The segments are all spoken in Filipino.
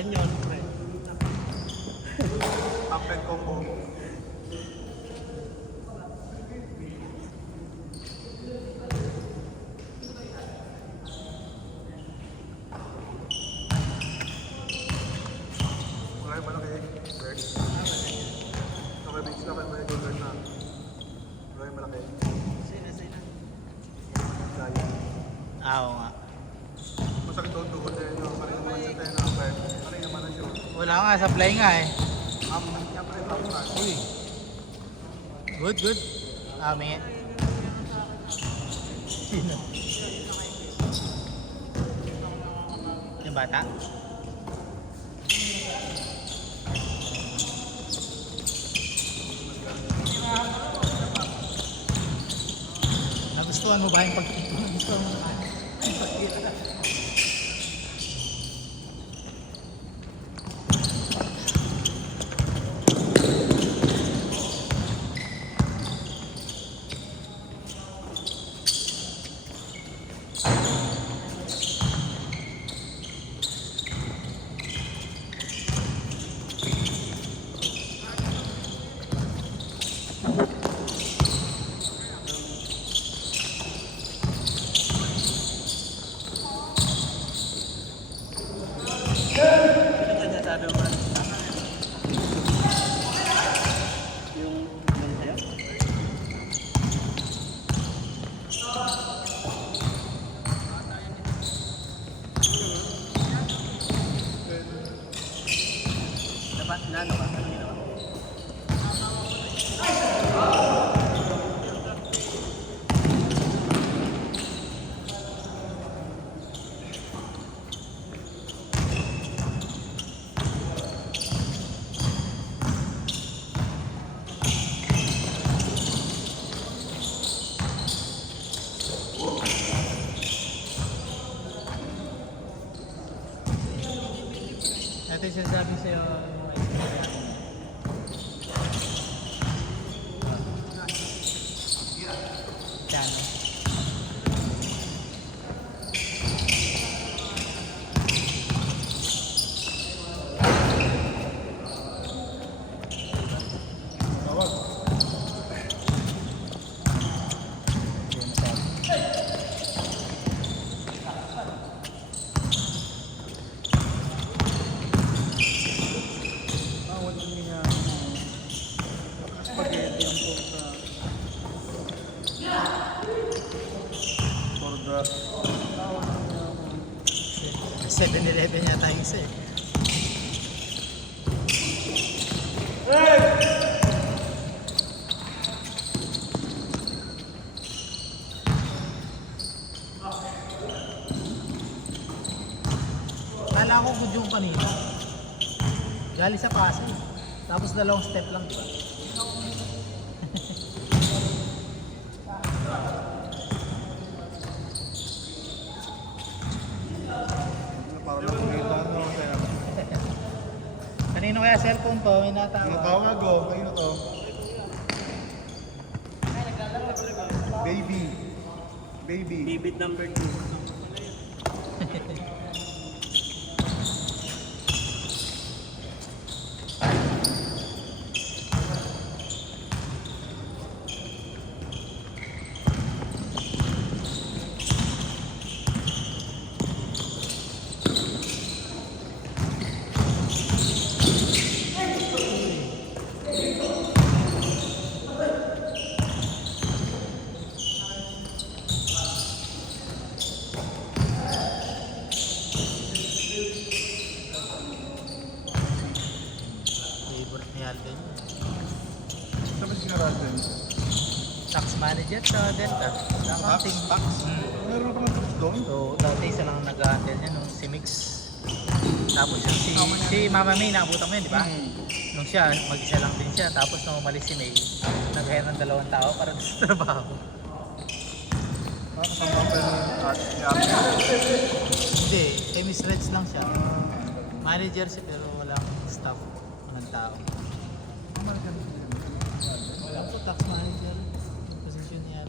Yun, pre. Up and combo. Malaki malaki. Bird. Okay, bitch na kayo may golden na. Malaki malaki. Sina. Kaya. Oo nga. Masakit doon doon din yung kanina naman siya tayo na bird. Kanina naman na siya. Wala nga, supply nga eh. Niya pa rin ako na. Uy. Good. May. Sino? Yung bata? Nagustuhan mo ba yung pagkita? Nagustuhan mo ba yung pagkita? Dapat na ano ka? Ano ginawa? Ito yung sinasabi sa'yo. Yan. Tawag. Spaghetti ang puta. Borda. 7-Eleven yata yung isa eh. Kala ko good yung kanina. Gali sa Pasay. Tapos dalawang step lang pa. Parang nakikita no kaya. Kanino kaya cellphone to? May natawag. Natawag ko, kanino to? Baby. Bibit number 2. Favorite ni Alden. Sabi si Karaten. Tax manager sa Delta. Sa accounting. Tax? Meron pa ng doon? So, dati isa lang nag-handle niya nung si Mix. Tapos yung si Mama May, nakabutan mo yun, di ba? Nung siya, mag-isa lang din siya. Tapos nung umalis si May, nag-hire ng 2 tao para sa trabaho. Kasama pa yung Hindi, Miss Reds lang siya. Manager siya pero walang staff, walang tao. Wala po, tax manager. Yung posisyon niya.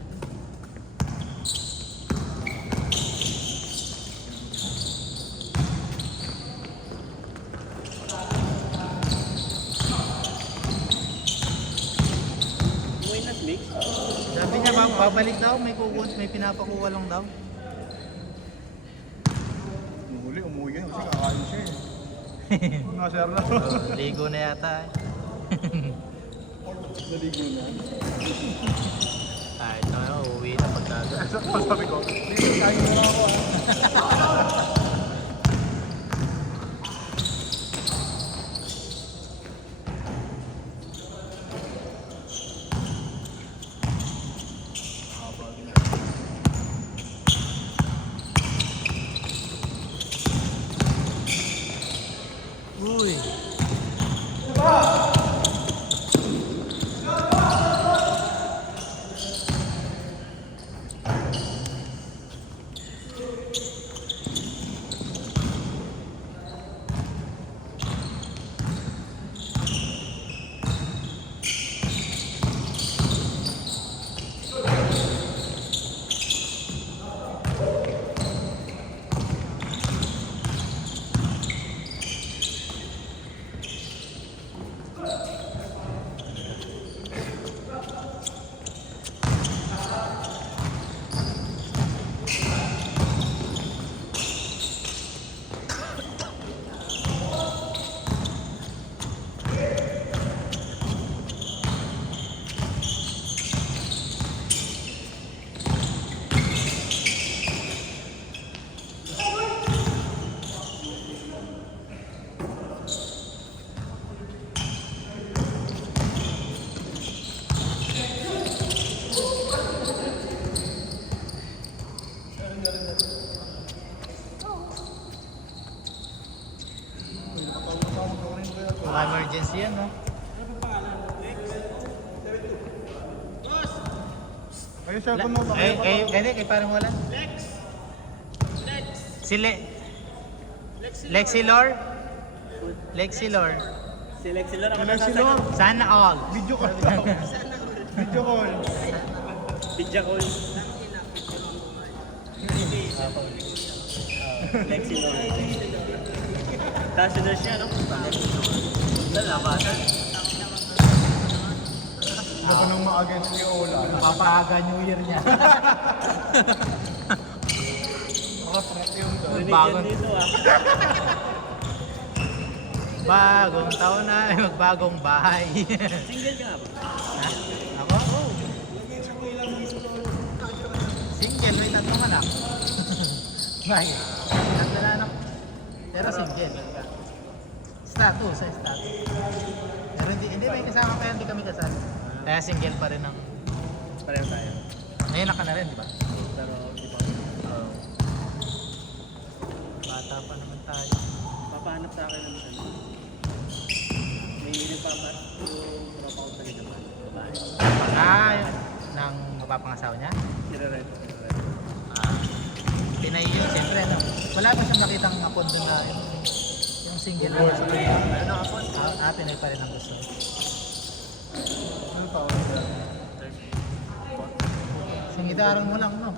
Babalik daw, may pinapakuha lang daw. Nung huli, umuwi yan kasi kakain siya eh. Nga sir na. Ligo na yata eh. Naligo na. Ay, ito na, uuwi na pagkaga. Sabi ko, please, kain mo na ako ah. Uy. Mga emergency yan, no? Ayun sir, kung mo Kay parang wala. Si Lexilor? Lexilor. Si Lexilor ang Lexilor. Sana all. Video call daw. Video call. Pidya ko. Lexilor. Tapos yun siya, no? Lalabasan. Ano pa nang ma-against ni Ola? Papaaga New Year niya. Maka-threat yun daw. Rinig Bagong- yan dito ah. Bagong taon na, magbagong bahay. Single ka nga ba? Ha? Ako? Oo. Single, may tatlong anak. Bakit? Tatlo na anak. Pero single. Status, Pero hindi may kasama kaya hindi kami kasal. Kaya single pa rin ang... Pareho tayo. Ngayon ka na rin, di ba? Pero di ba? Bata pa naman tayo. Papahanap sa akin ng ano. May nagpapat yung tropa ko sa naman. Babae. Ah, ng mapapangasawa niya? Sira-red. Ah, Pinay yun, siyempre, no? Wala ba siyang nakitang apod doon na yung single na Ano ako? Pinay pa rin ang gusto. Ano tawag niya? Singidaran mo lang, no?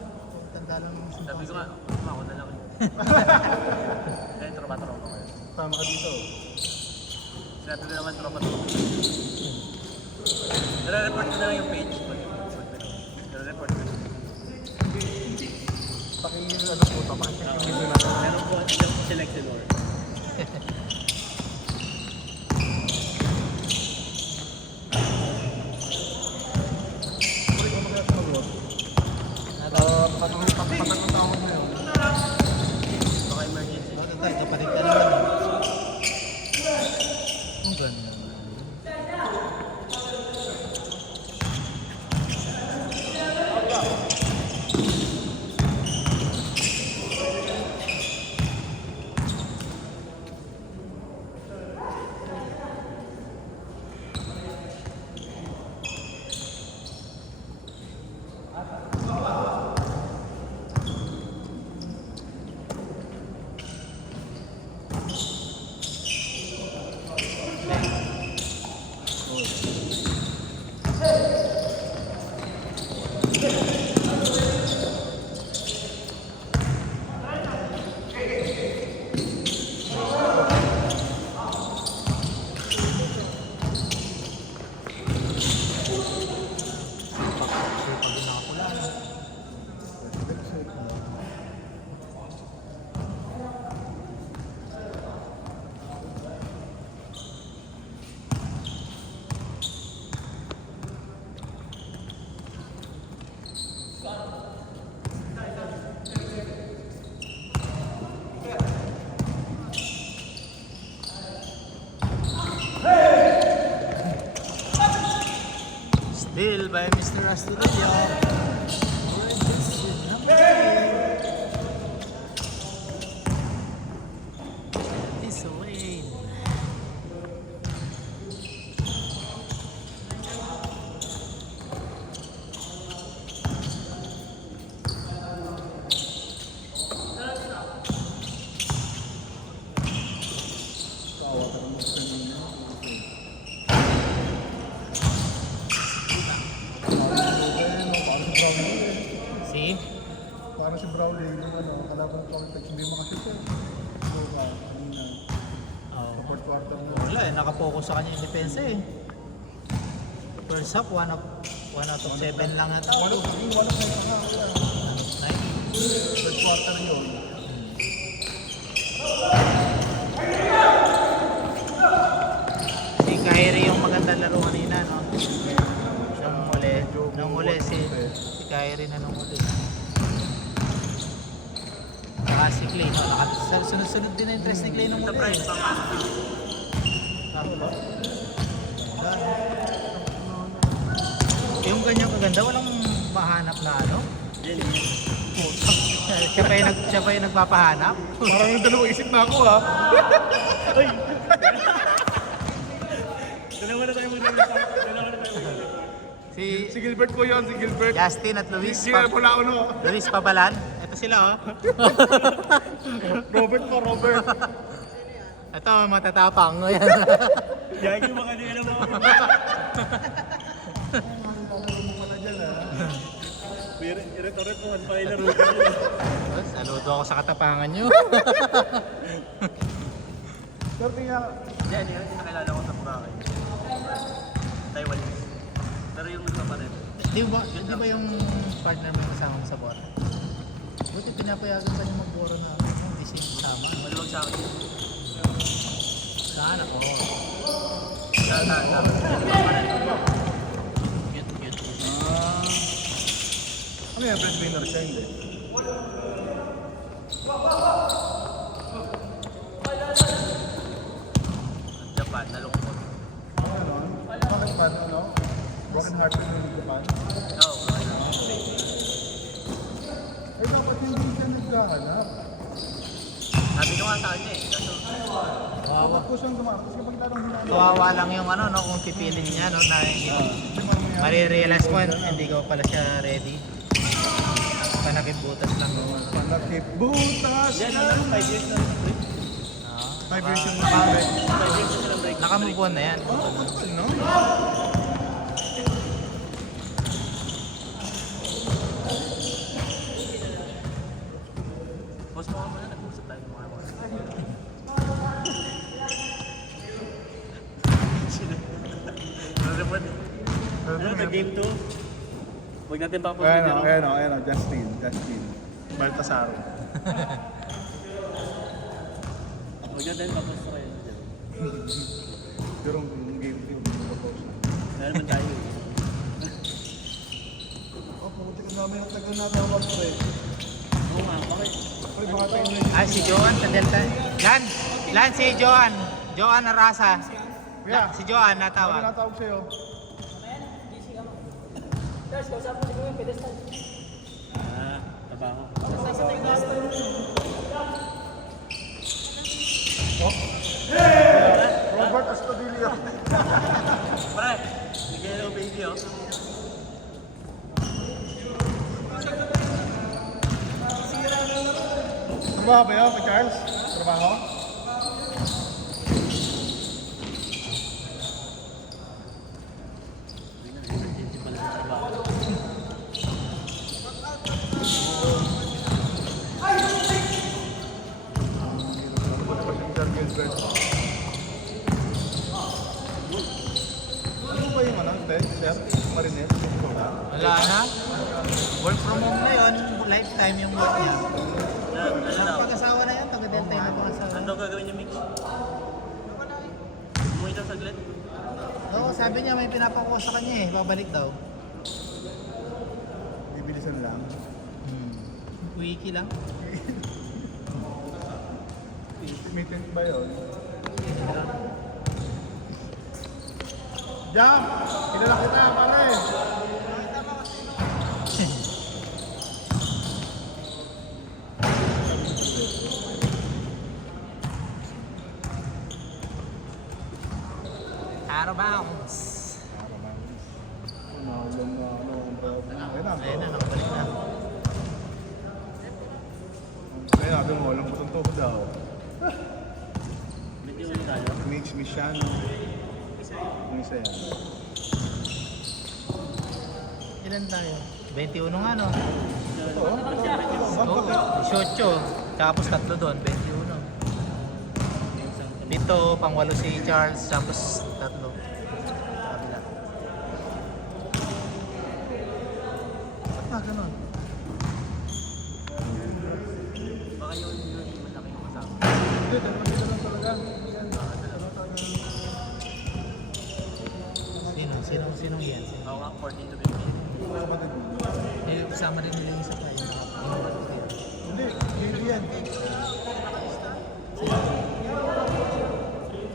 Tanda lang mo. Sabi ko nga, ako na lang. Kaya tropa-tropa ko yun. Tama ka dito. Sinabi ko naman tropa-tropa. Nare-report ko na lang yung page. Nare-report ko. Ano po, papacheck yung video natin. Meron po si Lexilor. Puri ko magkaya sa mag-work. Patang ng tawag na yun. Baka emergency. Bakit tayo, kapatid ka naman. Ang ganda naman. by Mr. Astudillo. This way. Tawa ka naman sa kanya. See? Para si Brawley, yung kalaban ko ang touch, hindi makashoot eh. So, kanina, Oh. sa fourth quarter na. Wala eh, nakapokus sa kanya yung depensa eh. First up, 1 out of 7 lang na tao. Wala na nga. Third quarter yun. Si Kyrie yung magandang laro kanina, no? Nung uli si Kyrie na nung uli. Saka si Clay, no? Sunod-sunod din na yung dress ni Clay nung uli. Yung ganyang kaganda, walang mahanap na ano? Siya pa yung nagpapahanap? Parang yung dalawang isip na ako ha. Dalawa na tayo muna. Si Si Gilbert po yun, si Gilbert. Justin at Luis. Hindi na pula uno. Luis Pabalan. Ito sila oh. Robert po, Robert. Ito, matatapang. Yan. Yagi mo ka, di alam mo. Iret-oret mo, ano pa ilaro ka yun. Saludo ako sa katapangan nyo. Pero kaya, Yan, yun, nakilala ko sa Boracay. Taiwanese. Pero yung iba pa rin. Di ba yung partner mo kasama mo sa Bora? Buti pinapayagan ka niya mag-Bora na hindi siya kasama. Maluwag sa akin. Saan ako? Saan? Yung iba pa rin. Cute. ano yan, breadwinner siya, hindi? Japan, nalungkot. Ano? Bakit ba, ano? Broken heart yung Japan? Oo, Ay, dapat hindi siya nagkahanap. sabi ko nga sa kanya eh. Kaso, Kawawa. Dapat ko siyang gumawa. Kasi kapag lalong hinanap, Kawawa lang yung ano, no, kung pipilin niya, no, na hindi mamaya. marirealize mo, hindi ko pala siya ready. Panakit butas lang. No? Panakip butas yan, na. 5 years na rin break. Ah, 5 years yung mga 5 years na break. Nakamove on na yan. Oh, matagal, no? Boss mo ka muna, nag-usap tayo mga mga. Ano naman? Ano, game 2? Huwag natin pa po Ayan o, Justin. Baltasar. Huwag natin pa po kayo. Pero yung game team, propose na. Kaya naman tayo eh. Oh, pumunti ka namin yung tagal natawag pre. Oo nga, bakit? Pre, baka tayo na Ah, si Joan sa Delta. Lan si Joan. Joan Arasa. Kuya, Si Joan sabi natawag. natawag sa'yo. Ah, trabaho. Robert Astudillo. Pre, bigyan ng baby oh. Trabaho ba yun, kay Charles? Trabaho? Emergency pala sa trabaho. Ano ba si Sir Gilbert? Ano ba yung ano, Sir? Marinette? Wala na. Work from home na yun. Lifetime yung work niya. Ano daw? Pag-asawa na yan, taga-Delta yung pag-asawa. Ano daw gagawin niya, Mix? Umuwi daw saglit? Oo, sabi niya may pinapakuha sa kanya eh. Babalik daw. Bibilisan lang. Wiki lang. Meeting ba yun? Jam! Kilala kita, pare! Out of bounds. Naulan na ano. Ayun na. Ayun na, nakabalik na. Kaya sabi mo, walang putong toho daw. Medyo ano tayo? Mitch Michano. Ang isa yan. Ilan tayo? 21 nga no? Oo. Oo, 18. Tapos tatlo doon, 21. Dito, pang-walo si Charles, tapos tatlo. Kabila. Ba't nga ganun? Baka yun malaki yung kasama. Hindi, dalawa dito lang talaga. Yan. Sino yan? Ako nga, 14 to 15. Kapatid mo. Eh, kasama rin nila yung isa pa yung Hindi, hindi yan.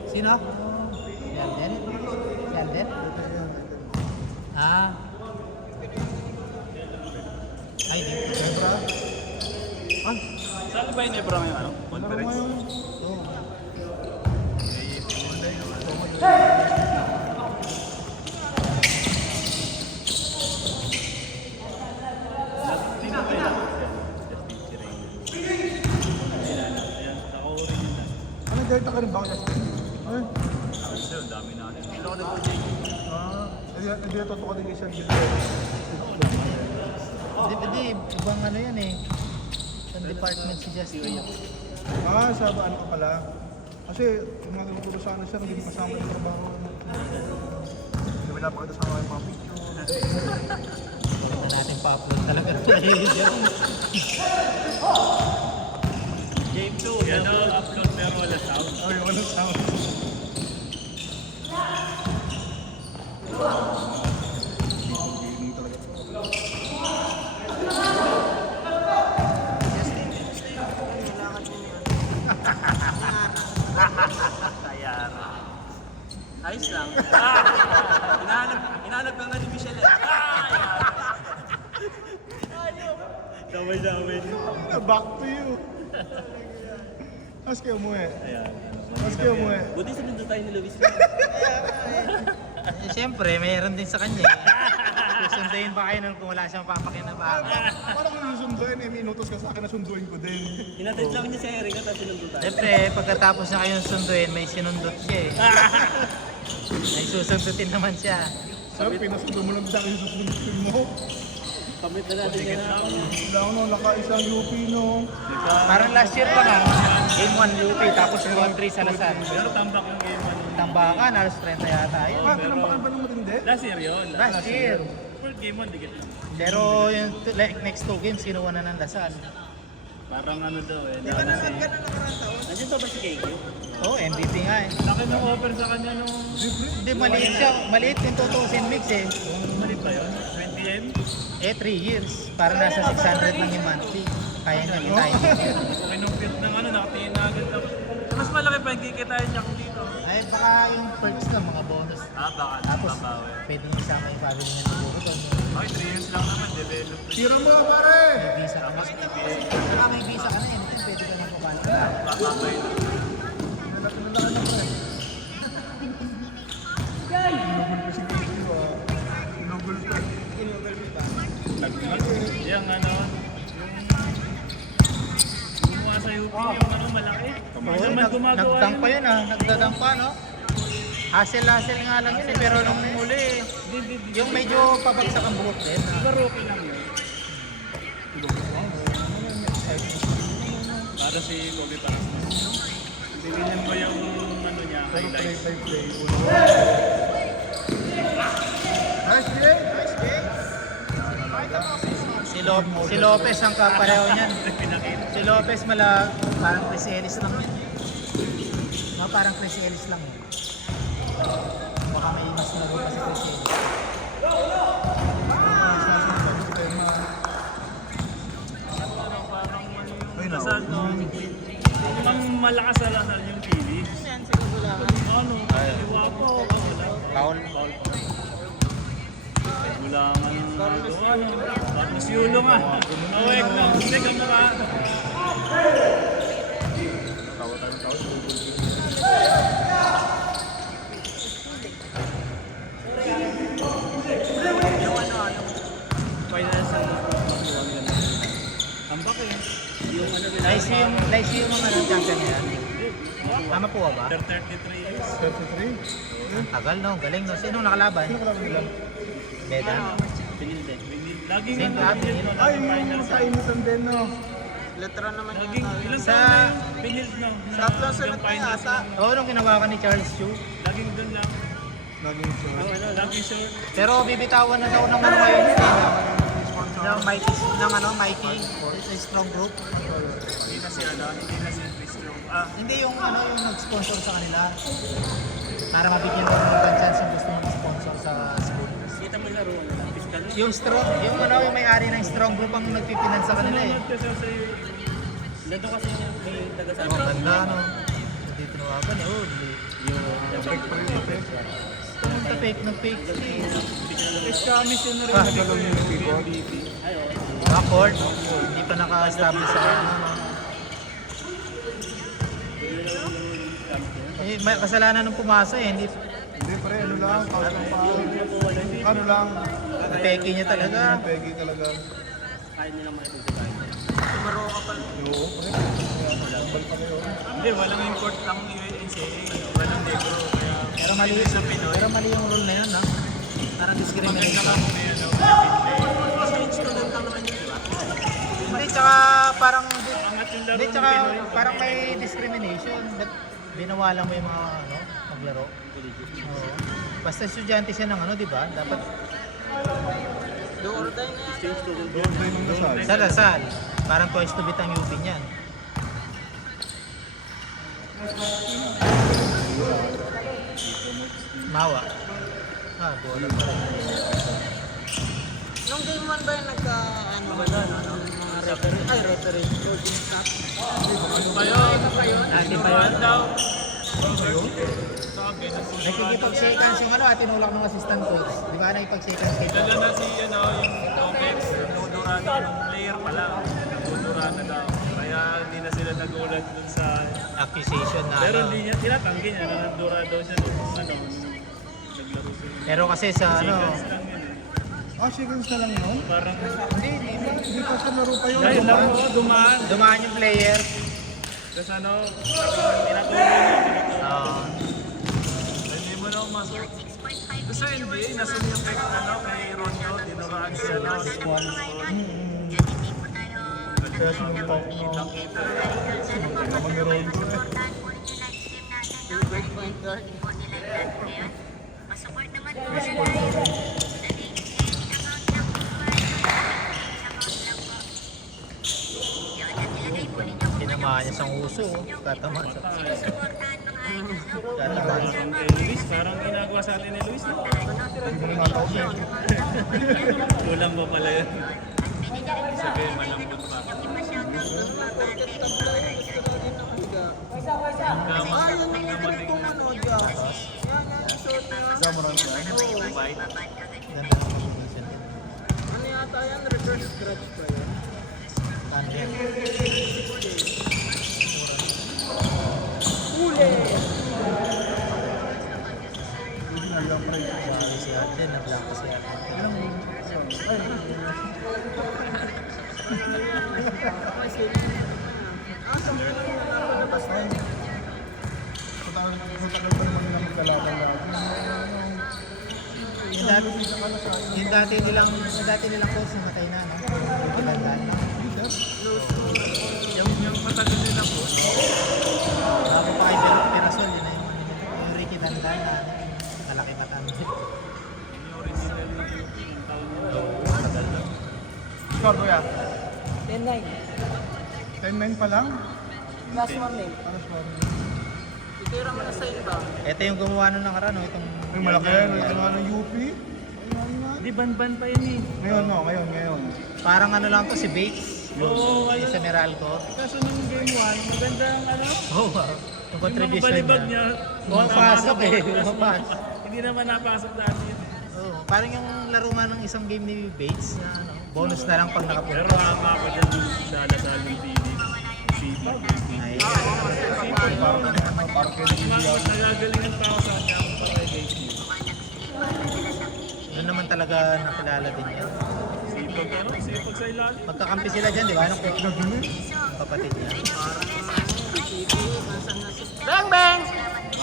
Sino? Si Alden? Si Alden? Ah. Ay, di. Siyempre. Ah, Saan ba yung Nebra ngayon? Ano? conference. Oo. Ano, delta ka rin ba? Justin? Ay. Ang dami natin. Ito ako nag-project. Hindi na totoo ka din isang Hindi, ibang ano yan eh. Sa department si Justin. Ah, sa ano ka pala? Kasi, tumatawag ko sana siya, hindi mo kasama yung trabaho. Hindi mo napakita sa mga picture. Huwag na natin pa-upload talaga. Game 2. Yan ang upload pero wala sound. Ay, walang sound. Gaming talaga. Tayar. Ayos lang. Hinahanap lang na ni Michelle. Damay-damay. Back to you. Tapos kayo umuwi. Ayan. Tapos kayo umuwi. Buti sinundo tayo ni Luis. Eh, siyempre, mayroon din sa kanya eh. Susunduin pa kayo nun kung wala siyang papakinabangan. Paano ko susunduin? Eh, minutos ka sa akin na sunduin ko din. Hinatid lang niya si Erica tapos sinundo tayo. Siyempre, pagkatapos na kayong sunduin, may sinundot siya eh. May susundutin naman siya. Sir, pinasundo mo lang sa akin yung susunduin mo. Pamit na natin yan. Wala ako no, naka-isang UP no. Parang last year pa nga, Game 1 UP, tapos Game 3 Salazar. Pero tambak yung game 1. Tambakan, alas 30 yata yun. Ah, tinampakan ba ng matindi? Last year yun. Last year. First game 1, dikit lang. Pero yung next 2 games, kinuha na ng Lasal. Parang ano daw eh. Di ba naman ka na nakaraan taon? Nandiyan ba si KQ? Oo, MVP nga eh. Laki ng offer sa kanya nung... Hindi, maliit siya. Maliit yung tutusin mix eh. Malit ba yun? 20M? Eh, 3 years. Para nasa 600 lang yung monthly. Kaya niya kitain niya. Kinumpit ng ano, nakatingin na agad ako. Mas malaki pa yung kikitain niya kung dito. Ay, baka yung perks lang, mga bonus. Baka Tapos, babawi. pwede mo isama yung family niya ng buko doon. Okay, 3 years lang naman, develop. Tira mo pare! May visa ka na. Saka may visa ka na, anytime pwede ka na pumala. Bababay na. Nalaki na pre. Inugol ko si Kiki ba? Inugol ko. Yung ano, yung mga sa UP, yung ano, malaki. Oo, nagdang pa yun ah. Nagdadang pa, no? Hassle-hassle nga lang yun eh. Pero nung huli, yung medyo pabagsak ang buhok din. Diba rookie lang yun? Para si Kobe Parang. Tingnan mo yung ano niya, Pero highlights. play. Nice game! Nice game! Si Lopez ang kapareho niyan. Pinakita. Si Lopez parang Chris Ellis lang yun. No, parang Chris Ellis lang yun. Baka may mas nagawa pa si Chris Ellis. Ay, na. Saan no? Pang malakas na lasan yung pili. Yan, siguro lang. Ano? Kaliwa po. Wala. Paul. Wala nga nung ano. Tapos yulo nga. Awek lang. Hindi ka maka. After 33 years. 33? Ang tagal no, galing no. Sino nakalaban? Sino kalaban nila? Beda. Pinilde. Laging Same ano, dati. pinilde Ay, natin final yung sa... kainitan din, no? Letra naman Laging, yata. ilang Sa- taon na yun? Pinilde no. Tatlong sunod na finals yata. Oo, nung ginawa ka ni Charles Chu. Laging doon lang. Naging sure. Ang ano, laging short. Pero bibitawan na daw ng ano ngayon. Ng Mikey, ng ano, Mikey. It's a strong group. Hindi na si ano, hindi na si Chris Long. Hindi yung ano, yung nag-sponsor sa kanila. Para mabigyan mo ng chance yung gusto mag-sponsor sa school. Kita mo yung laro, ano, fiscal. Yung strong, yung ano, yung may-ari ng strong group ang nagpipinan sa kanila eh. Nanonood kasi sa Dito kasi yung may taga-sabi. Oh, ganda no. Hindi tinawagan eh. Oh, yung tapik, nag-fake sila eh. Escamis yun na rin. Ah, Nagalaw niyo yung people. Record, hindi pa naka-establish sa ano. Eh, may kasalanan ng pumasa eh. Hindi, Hindi, pre, ano lang, tawag ng pao. Ano lang, peki niya talaga. pegi talaga. Kahit nilang makipagsabahin. Sumaro ka pala. Oo, pre. Tambal pa kayo. Hindi, walang import ang NCAA. Walang negro. Kaya Pero mali, pero mali yung rule na yun ha. Parang discrimination. Exchange student lang naman yun, di ba? Hindi, tsaka parang, angat yung laro hindi, ng tsaka Pinoy. parang may discrimination. Ba't binawalan mo yung mga ano, maglaro? Oo. Basta estudyante siya ng ano, di ba? Dapat Do or die na yata. Exchange student. Doon din yung nasal. sa Lasal. Parang twice to beat ang UP niyan. Mawa. Ah, bola pa rin. Nung game 1 ba yung nagka, ano ba doon, ano? Mga referee, ay referee, golden stop. Pa yun. Dati pa Tinuruan yun. daw. Nakikipag-shake hands yung ano, tinulak ng assistant coach. Di ba nakipag-shake hands kay Dala coach? na si ano, yung Topex, nudurado ng player pala. Nudurado daw. Kaya hindi na sila nagulat dun sa... Accusation na Pero ano. hindi niya, tinatanggi niya, nudurado siya nung ano, naglaro sila. Pero kasi sa ano, Seconds lang yun eh. Ah, seconds na lang yun? Parang, Hindi pa sa laro pa yun. dahil diba? lang po, dumaan. dumaan yung player. Tapos ano, pinatulong niya. Oo. Hindi mo na umasok. Gusto hindi, nasun yung kay, ano, kay Rondo, dinuraan siya, no? Kaya sinumpak no. Naman ni Ronzo. Point guard. Tinamaan niya sa uso. Katama sa... Katama sa... Kay Luis, parang ginagawa sa atin ni Luis, no? Hindi mo na natawag yun. Kulang ba pala yun? Sabihin, malambot pa. Ah, yun yung nilagay kong ano, Josh. Yan, yan, suot na. Gamoran ba? Bite. Ganda ng position. Ano yata yan? Reverse scratch pa yun? Ano yan? Huli! Hindi na lang pre. Sorry si Ate, nag-lock si Ate. Ilang ay, Ah, sa mga nakalabas na yun. matagal pa naman nila magkalaban lagi. Yung dati nilang coach namatay na, no? Yung pagandaan na. Yung matagal nila po, Ako pa kay Pirasol, yun na yung Ricky Dandan na malaki matanda. yung original yung taon nila. Matagal na. Score kuya. 10-9. 10-9 pa lang? Last one name. Ano score? Itira mo na sa iba. Ito yung gumawa nun ng karano, itong... Ay, malaki. Ito nga ng UP. Ayun nga. Di ban-ban pa yun eh. Ngayon no, ngayon. Parang ano lang to, si Bates. Oo, Yung ayun. sa Meralco. Kaso nung game 1, maganda ang ano. Oh, wow. Yung contribution balibag niya. niya. Pumapasok eh, Plus, pumapas. Hindi naman napasok dati yun. Oh, parang yung laro nga ng isang game ni Bates na ano, bonus na lang pag Pero nakapunta. nakakapa dyan dun sa Lasal yung Pili. City. Ay, Parang kaya Mas nagagalingan pa ako sa kanya kung para kay Bates. doon naman talaga nakilala din yan. Sipag ano? Sipag sa ilalim. Magkakampi sila dyan, di ba? Anong kapatid niya? Bang bang!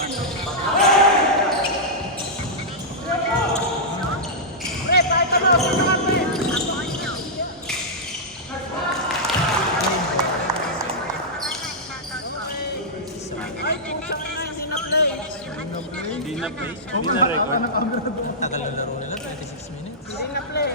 Hindi na play. Hindi na record. Tagal ng laro nila, 26 minutes. Hindi na play.